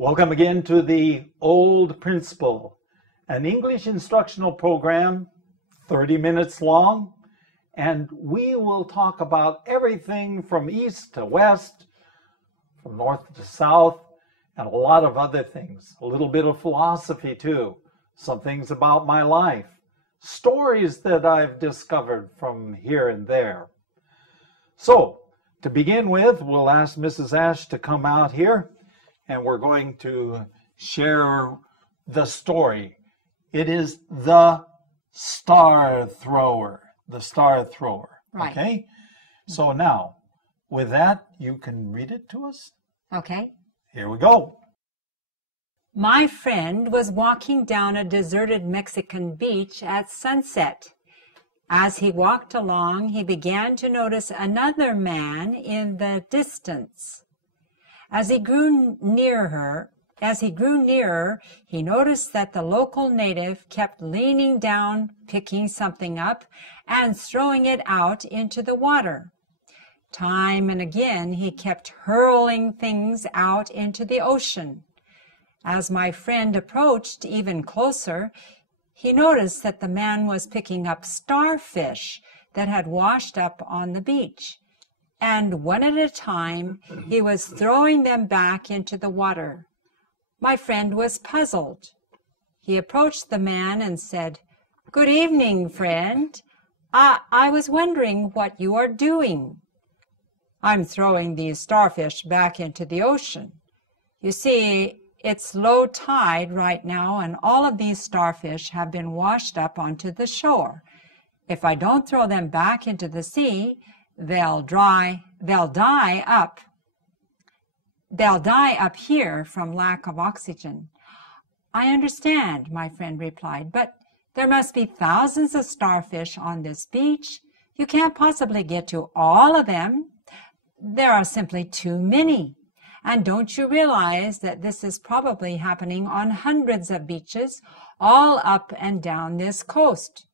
Welcome again to the Old Principle, an English instructional program, 30 minutes long, and we will talk about everything from east to west, from north to south, and a lot of other things. A little bit of philosophy too, some things about my life, stories that I've discovered from here and there. So, to begin with, we'll ask Mrs. Ash to come out here, and we're going to share the story. It is the Star Thrower. The Star Thrower. Right. Okay? So now, with that, you can read it to us? Okay. Here we go. My friend was walking down a deserted Mexican beach at sunset. As he walked along, he began to notice another man in the distance. As he grew nearer, he noticed that the local native kept leaning down, picking something up, and throwing it out into the water. Time and again, he kept hurling things out into the ocean. As my friend approached even closer, he noticed that the man was picking up starfish that had washed up on the beach, and one at a time he was throwing them back into the water. My friend was puzzled. He approached the man and said, "Good evening, friend. I was wondering what you are doing." "I'm throwing these starfish back into the ocean. You see, it's low tide right now, and all of these starfish have been washed up onto the shore. If I don't throw them back into the sea, they'll die up here from lack of oxygen." "I understand," my friend replied, "but there must be thousands of starfish on this beach. You can't possibly get to all of them. There are simply too many. And don't you realize that this is probably happening on hundreds of beaches all up and down this coast?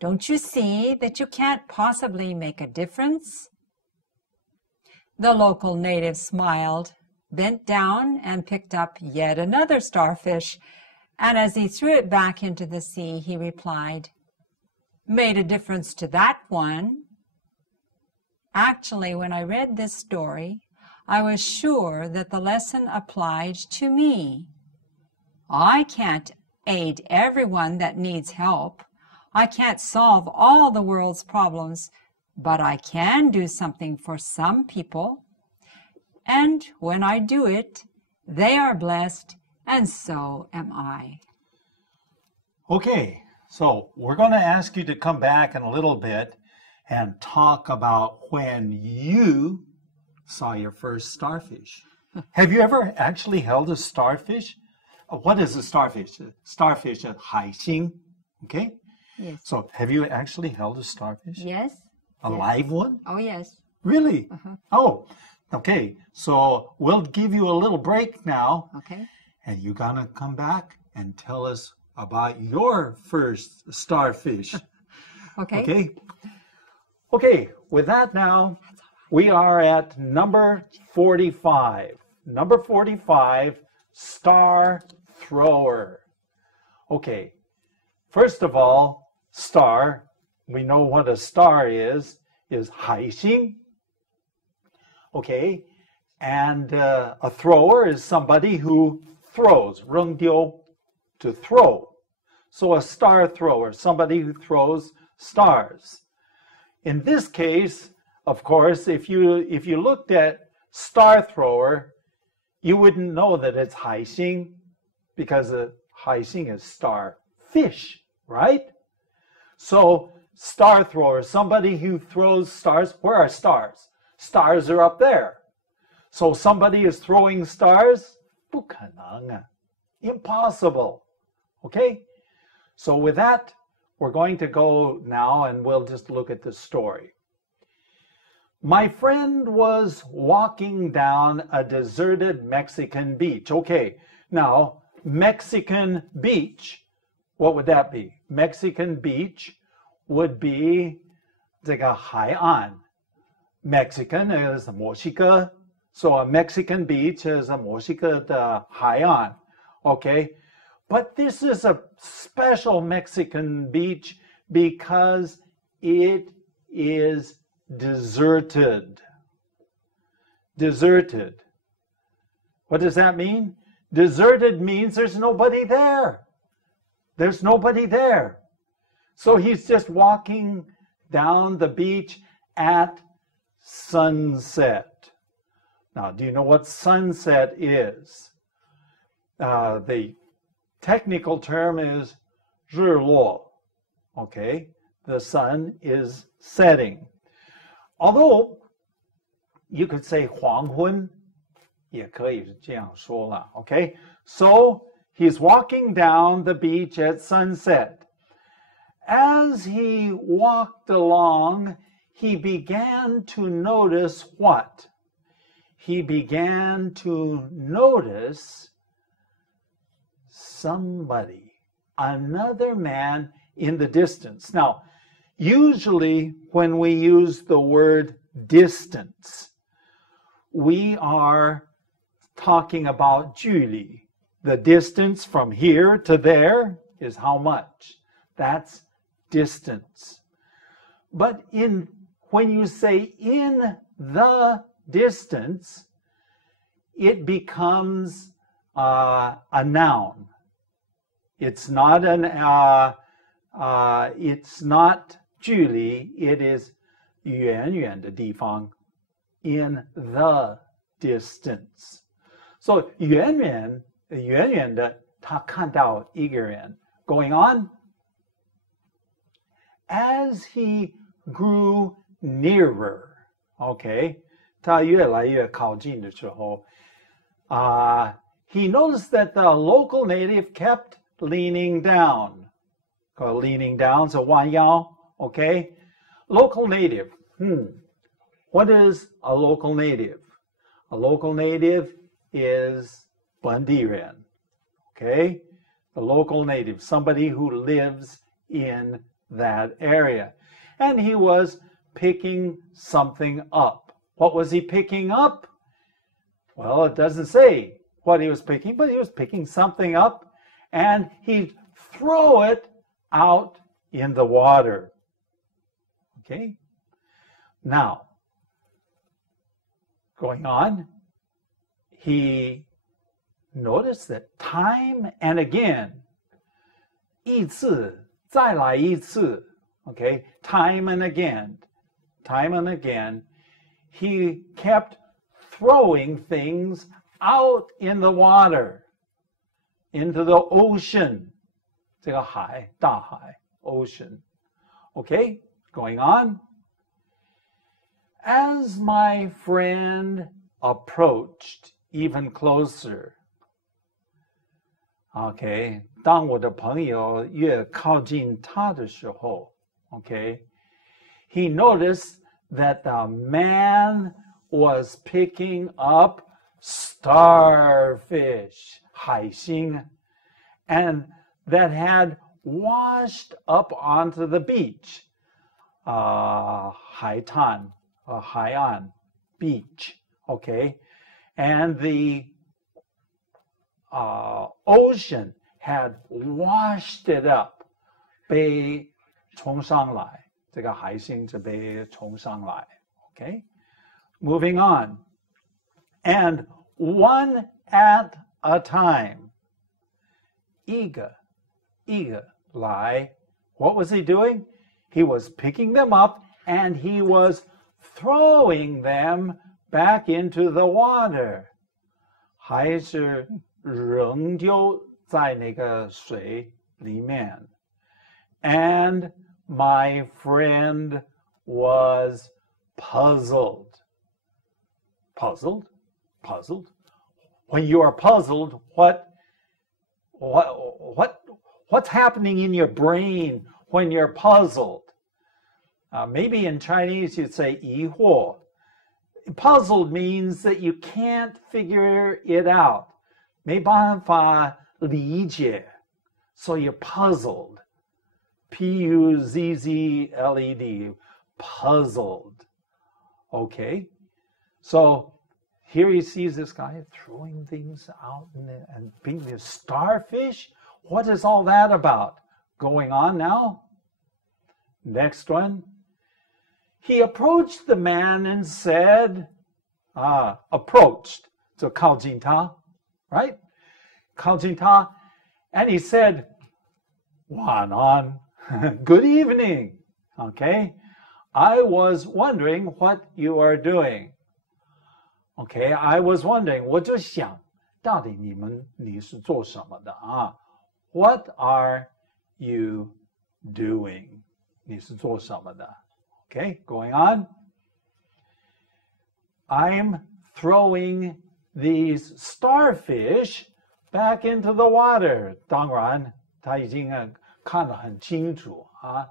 Don't you see that you can't possibly make a difference?" The local native smiled, bent down, and picked up yet another starfish, and as he threw it back into the sea, he replied, "Made a difference to that one." Actually, when I read this story, I was sure that the lesson applied to me. I can't aid everyone that needs help. I can't solve all the world's problems, but I can do something for some people. And when I do it, they are blessed, and so am I. Okay, so we're going to ask you to come back in a little bit and talk about when you saw your first starfish. Have you ever actually held a starfish? What is a starfish? Starfish is 海星, okay? Yes. So have you actually held a starfish? Yes. A live one? Oh, yes. Really? Oh, okay. So we'll give you a little break now. Okay. And you're going to come back and tell us about your first starfish. Okay. Okay? Okay, with that now, we are at number 45. Number 45, Star Thrower. Okay, first of all, star, we know what a star is 海星. Okay, and a thrower is somebody who throws, 扔丢, to throw. So a star thrower, somebody who throws stars. In this case, of course, if you looked at star thrower, you wouldn't know that it's 海星 because 海星 is starfish, right? So star thrower, somebody who throws stars. Where are stars? Stars are up there. So somebody is throwing stars? 不可能啊. Impossible. Okay? So with that, we're going to go now and we'll just look at the story. My friend was walking down a deserted Mexican beach. Okay, now Mexican beach, what would that be? Mexican beach would be 这个海岸. Mexican is 墨西哥 So a Mexican beach is a 墨西哥的海岸, okay? But this is a special Mexican beach because it is deserted. Deserted. What does that mean? Deserted means there's nobody there. There's nobody there. So he's just walking down the beach at sunset. Now, do you know what sunset is? The technical term is 日落. Okay, the sun is setting. Although you could say 黄昏, 也可以这样说啦, okay? So he's walking down the beach at sunset. As he walked along, he began to notice what? He began to notice somebody, another man in the distance. Now, usually when we use the word distance, we are talking about 距离. The distance from here to there is how much? That's distance. But when you say in the distance, it becomes a noun. It's not it's not 距离, it is 远远的地方, in the distance. So 远远的他看到一个人 going on. As he grew nearer, okay, 他越来越靠近的时候, he noticed that the local native kept leaning down. Leaning down, so 弯腰, okay? Local native. What is a local native? A local native is 本地人, okay? The local native, somebody who lives in that area. And he was picking something up. What was he picking up? Well, it doesn't say what he was picking, but he was picking something up, and he'd throw it out in the water. Okay? Now, going on, he noticed that time and again, 一次再来一次, okay? Time and again, he kept throwing things out in the water, into the ocean. 这个海, 大海, ocean. Okay, going on. As my friend approached even closer, okay, 当我的朋友越靠近他的时候, okay, he noticed that the man was picking up starfish, 海星, and that had washed up onto the beach, 海滩, 海岸, beach, okay, and the ocean had washed it up, 被冲上来，这个海星就被冲上来, okay. Moving on, and one at a time, 一个来. What was he doing? He was picking them up and he was throwing them back into the water. 还是扔丢在那个水里面. And my friend was puzzled. Puzzled? When you are puzzled, what's happening in your brain when you're puzzled? Maybe in Chinese you'd say 疑惑. Puzzled means that you can't figure it out. 没办法理解. So you're puzzled. Puzzled. Puzzled. Okay? So here he sees this guy throwing things out and being this starfish. What is all that about going on now? Next one. He approached the man and said, approached, 就靠近他, right? 靠近他, and he said, 晚安, good evening, okay? I was wondering what you are doing. Okay, I was wondering, 我就想到底你是做什么的啊? What are you doing? 你是做什么的? Okay, going on. I'm throwing these starfish back into the water. 当然，他已经看得很清楚啊。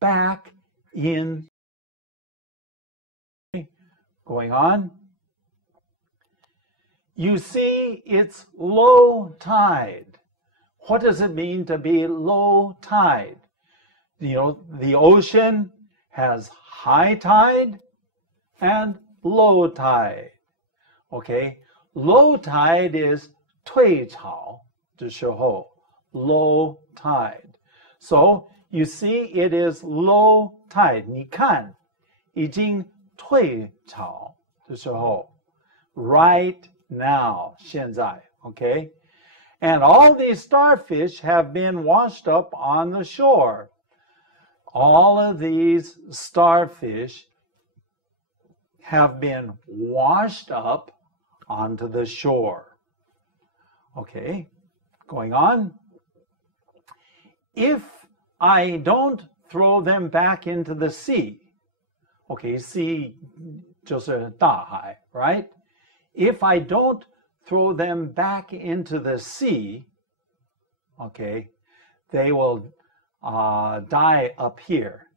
Back in. Going on. You see, it's low tide. What does it mean to be low tide? You know, the ocean has high tide and low tide. Okay, low tide is 退潮的时候, low tide. So you see, it is low tide. 你看，已经退潮的时候, right now, 现在, okay? And all these starfish have been washed up on the shore. All of these starfish have been washed up onto the shore. Okay, going on. If I don't throw them back into the sea, okay, sea 就是大海, right? If I don't throw them back into the sea, okay, they will die up here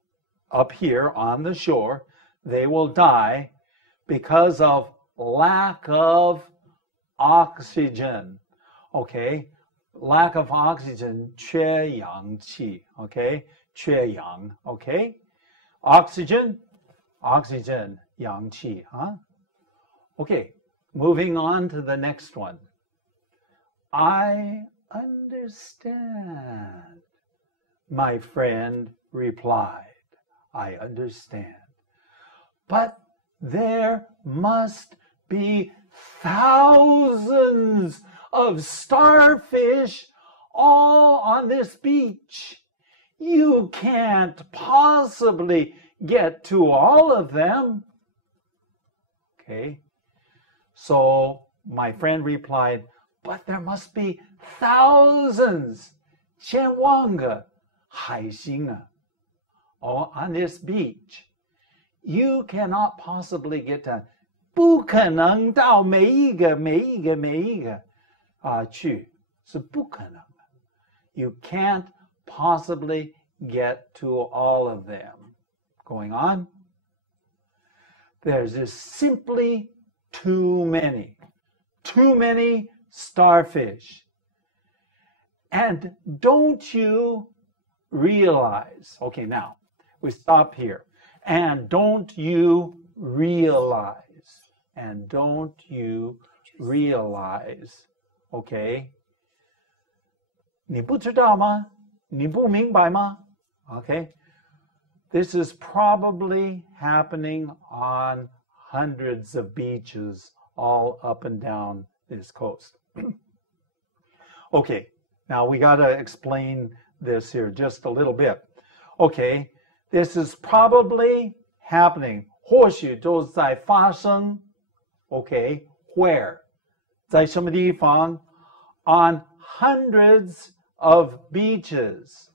on the shore. They will die because of lack of oxygen. Okay, lack of oxygen, 缺氧气. Okay, 缺氧. Okay, oxygen, 氧气, huh? Okay, moving on to the next one. I understand, my friend replied. I understand. But there must be thousands of starfish all on this beach. You can't possibly get to all of them. Okay, so my friend replied, but there must be thousands, 千万个海星啊, all on this beach. You cannot possibly get to, 不可能到每一个去，是不可能的. You can't possibly get to all of them. Going on. There's just simply too many starfish. And don't you realize, okay, now we stop here. And don't you realize, okay? 你不知道吗？你不明白吗？ Okay? This is probably happening on hundreds of beaches all up and down this coast. Okay, now we got to explain this here just a little bit. Okay, this is probably happening. 或许就在发生. Okay, where? 在什么地方? On hundreds of beaches.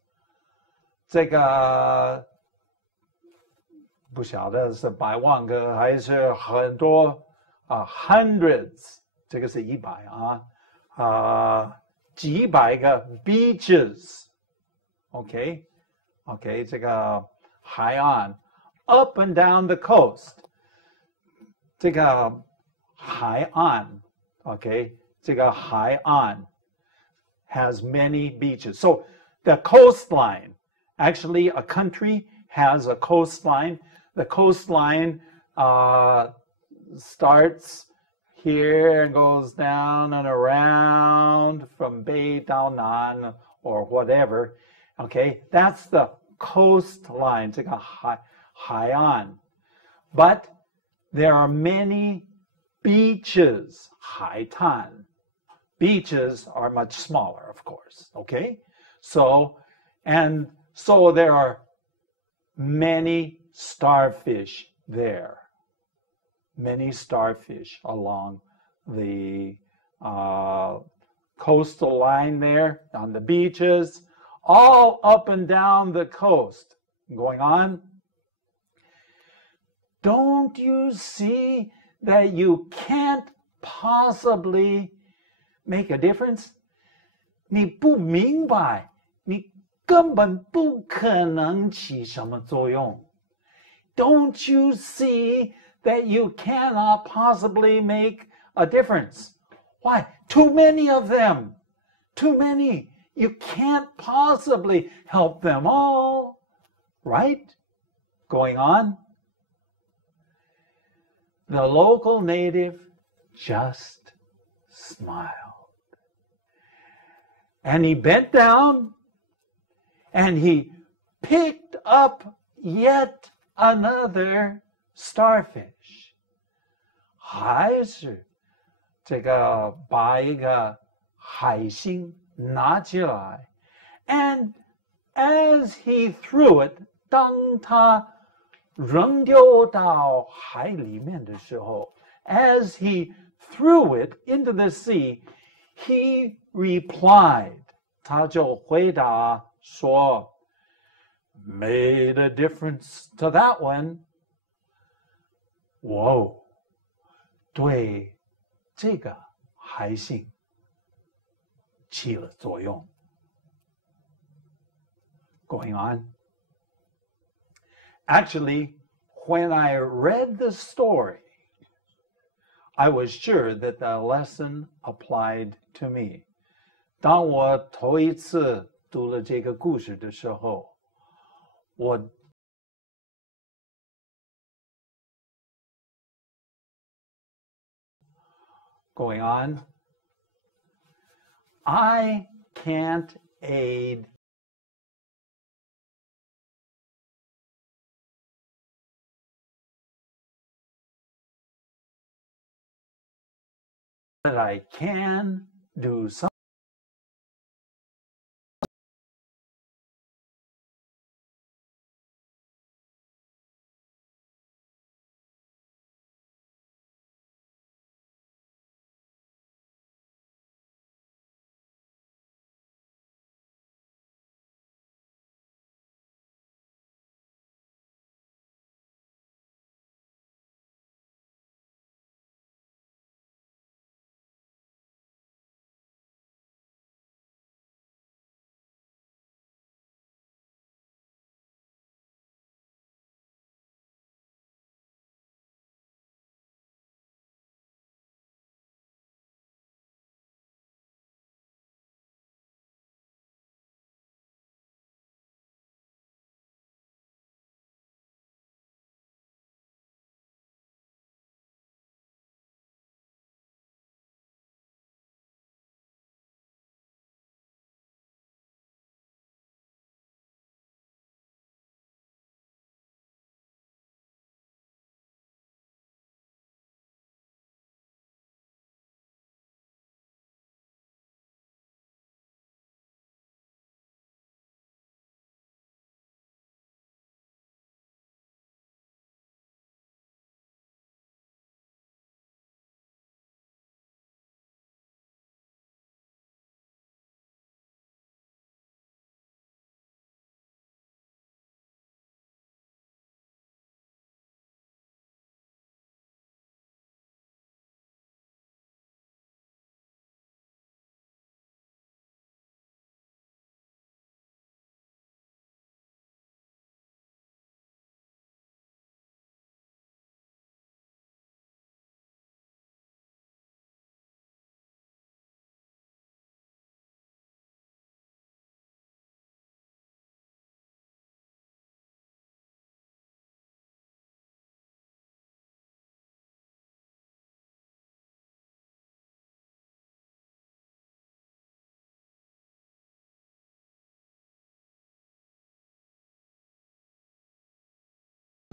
这个不晓得是百万个还是很多hundreds 这个是100几百个 beaches okay 这个海岸 up and down the coast 这个海岸 okay 这个海岸 has many beaches. So the coastline, actually a country has a coastline. The coastline starts here and goes down and around from Bei down Nan or whatever. Okay, that's the coastline, 这个海岸. But there are many beaches, 海滩. Beaches are much smaller, of course. Okay, so there are many starfish there. Many starfish along the coastal line there, on the beaches, all up and down the coast. Going on. Don't you see that you can't possibly make a difference? 你不明白，你根本不可能起什么作用。Don't you see that you cannot possibly make a difference? Why? Too many of them. Too many. You can't possibly help them all. Right? Going on. The local native just smiled. And he bent down and he picked up yet another starfish. 还是这个把一个海星拿起来 and as he threw it, 当他扔丢到海里面的时候 as he threw it into the sea, he replied, 他就回答说 made a difference to that one. Whoa, 对这个海星起了作用。Going on. Actually, when I read the story, I was sure that the lesson applied to me. 当我头一次读了这个故事的时候，我Going on. I can't aid but I can do something.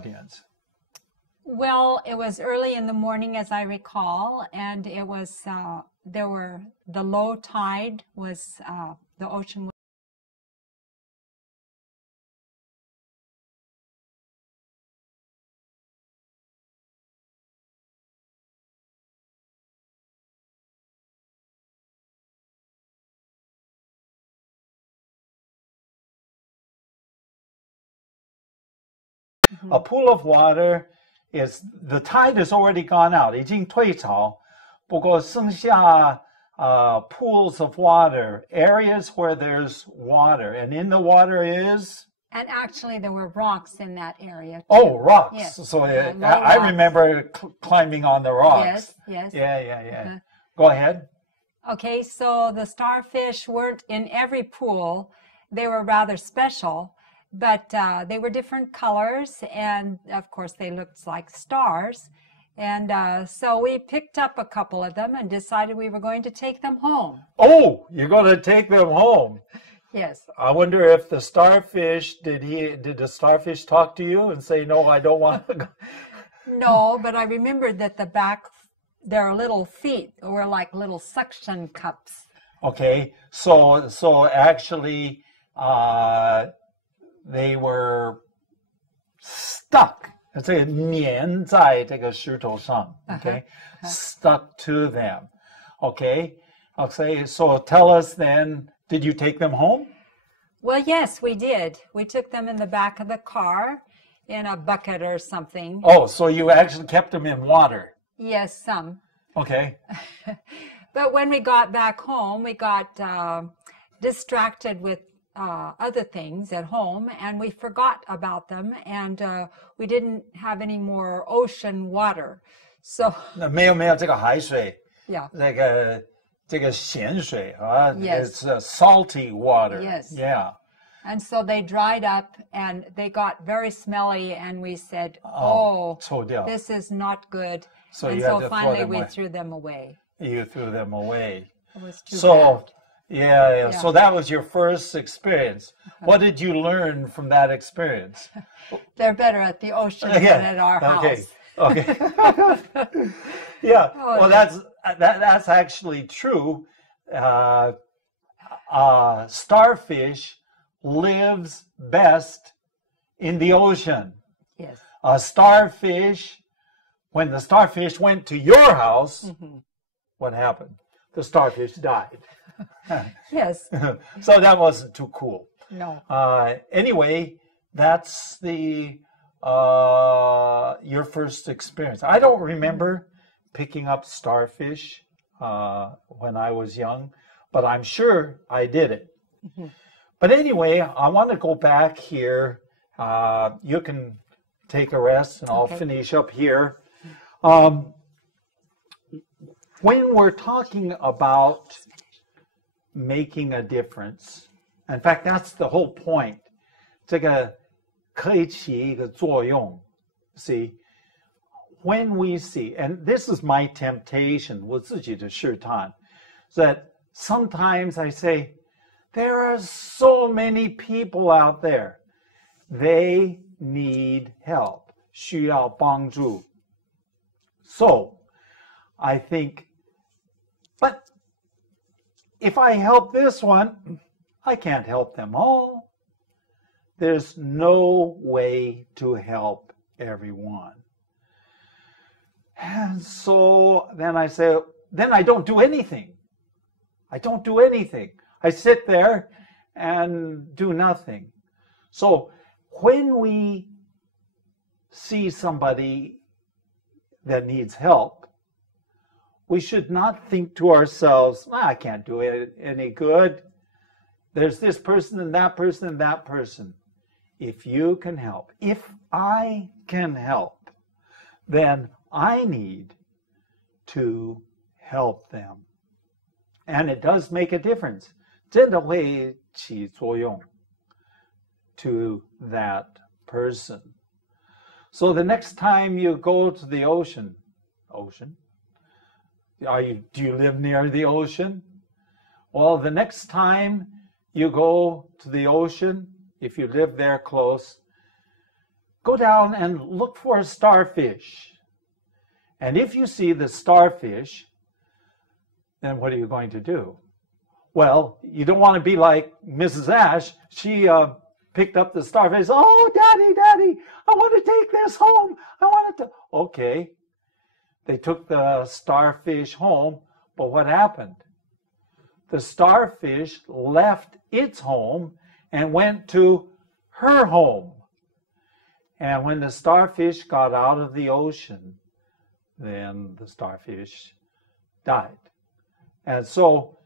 scorpions? Well, it was early in the morning, as I recall, and it was the low tide was the ocean was A pool of water is the tide has already gone out, 已经退潮，不过剩下pools of water, areas where there's water, and in the water is and actually there were rocks in that area too. oh rocks. Yes. So low I rocks. remember climbing on the rocks. Yes. Yeah. Go ahead. Okay, so the starfish weren't in every pool. They were rather special, but they were different colors, and of course they looked like stars. And so we picked up a couple of them and decided we were going to take them home. Oh, you're going to take them home. Yes. I wonder if the starfish, did the starfish talk to you and say, no, I don't want to go? No, but I remembered that the back, their little feet were like little suction cups. Okay, so actually they were stuck. 这个粘在这个石头上, okay? Stuck to them. Okay, so tell us then, did you take them home? Well, yes, we did. We took them in the back of the car in a bucket or something. Oh, so you actually kept them in water. Yes, some. Okay. But when we got back home, we got distracted with other things at home, and we forgot about them, and we didn't have any more ocean water. So 没有这个海水, yeah, 这个咸水, Yes. It's salty water. Yes. Yeah. and so they dried up and they got very smelly, and we said, "Oh, 臭掉. this is not good." So and you had so to throw finally them we away. threw them away. You threw them away. It was too So, bad. yeah. So that was your first experience. What did you learn from that experience? They're better at the ocean than at our house. Okay. Yeah. Oh, Well, yeah. that's actually true. Starfish lives best in the ocean. Yes. A starfish, when the starfish went to your house, what happened? The starfish died. Yes. So that wasn't too cool. No. Anyway, that's the your first experience. I don't remember picking up starfish when I was young, but I'm sure I did it. But anyway, I want to go back here. You can take a rest, and I'll Okay. finish up here. When we're talking about making a difference, in fact, that's the whole point. 这个可以起一个作用. See, when we see, and this is my temptation, 我自己的试探, that sometimes I say, there are so many people out there. They need help. 需要帮助. So, I think, but if I help this one, I can't help them all. There's no way to help everyone. And so then I say, then I don't do anything. I don't do anything. I sit there and do nothing. So when we see somebody that needs help, we should not think to ourselves, I can't do it any good. There's this person and that person and that person. If you can help, if I can help, then I need to help them. And it does make a difference. 真的会起作用 to that person. So the next time you go to the ocean, do you live near the ocean? Well, the next time you go to the ocean, if you live there close, go down and look for a starfish. And if you see the starfish, then what are you going to do? Well, you don't want to be like Mrs. Ash. She picked up the starfish. Oh, Daddy, Daddy, I want to take this home. I want to. Okay. They took the starfish home, but what happened? The starfish left its home and went to her home. And when the starfish got out of the ocean, then the starfish died. And so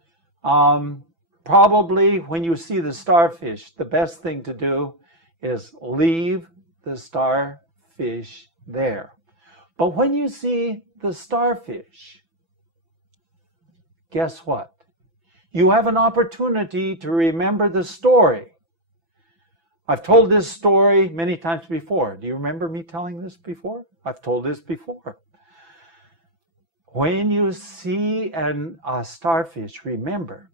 probably when you see the starfish, the best thing to do is leave the starfish there. But when you see the starfish, guess what? You have an opportunity to remember the story. I've told this story many times before. Do you remember me telling this before? I've told this before. When you see a starfish, remember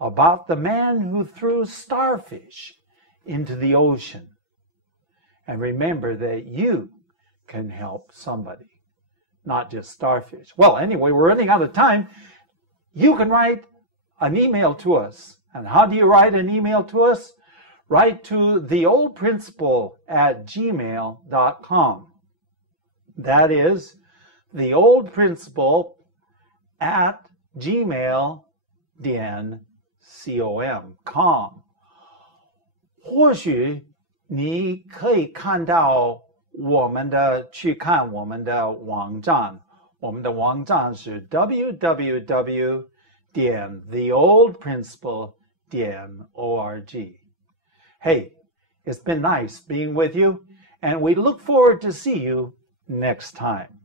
about the man who threw starfish into the ocean. And remember that you can help somebody, not just starfish. Well, anyway, we're running out of time. You can write an email to us. And how do you write an email to us? Write to theoldprincipal@gmail.com. That is theoldprincipal@gmail.com。或许你可以看到去看我们的网站，我们的网站是 www.theoldprincipal.org。Hey, it's been nice being with you, and we look forward to see you next time.